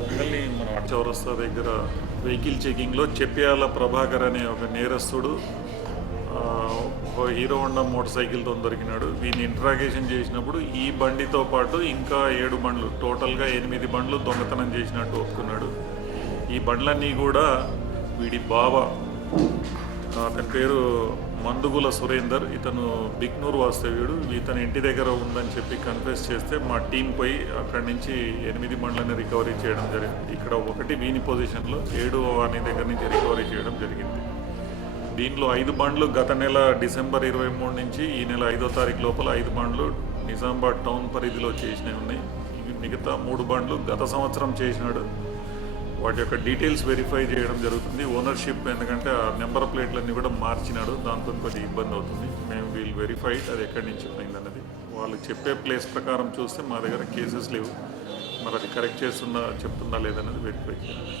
కొంగల్ని మన చౌరస్తా దగ్గర వెహికల్ చెకింగ్లో చెప్పేయాల ప్రభాకర్ అనే ఒక నేరస్తుడు ఒక హీరో హోండా మోటార్ సైకిల్తో దొరికినాడు. వీడిని ఇంట్రాగేషన్ చేసినప్పుడు ఈ బండితో పాటు ఇంకా 7 బండ్లు, టోటల్గా 8 బండ్లు దొంగతనం చేసినట్టు ఒప్పుకున్నాడు. ఈ బండ్లన్నీ కూడా వీడి బావ, అతని పేరు మందుగుల సురేందర్, ఇతను బిక్నూరు వాస్తవ్యుడు. ఇతని ఇంటి దగ్గర ఉందని చెప్పి కన్ఫెస్ చేస్తే మా టీం పోయి అక్కడి నుంచి 8 బండ్లని రికవరీ చేయడం జరిగింది. ఇక్కడ ఒకటి వీని పొజిషన్లో, 7 వాని దగ్గర నుంచి రికవరీ చేయడం జరిగింది. దీంట్లో 5 బండ్లు గత నెల డిసెంబర్ 23 నుంచి ఈ నెల 5వ తారీఖు లోపల 5 బండ్లు నిజామాబాద్ టౌన్ పరిధిలో చేసినవి ఉన్నాయి. మిగతా 3 బండ్లు గత సంవత్సరం చేసినాడు. వాటి యొక్క డీటెయిల్స్ వెరిఫై చేయడం జరుగుతుంది. ఓనర్షిప్, ఎందుకంటే ఆ నెంబర్ ప్లేట్లన్నీ కూడా మార్చినాడు, దాంతో కొద్దిగా ఇబ్బంది అవుతుంది. మేము వీల్ వెరిఫైడ్ అది ఎక్కడి నుంచి పోయింది అన్నది. వాళ్ళు చెప్పే ప్లేస్ ప్రకారం చూస్తే మా దగ్గర కేసెస్ లేవు. మరి అది కరెక్ట్ చెప్తుందా లేదన్నది వెరిఫై చేయాలి.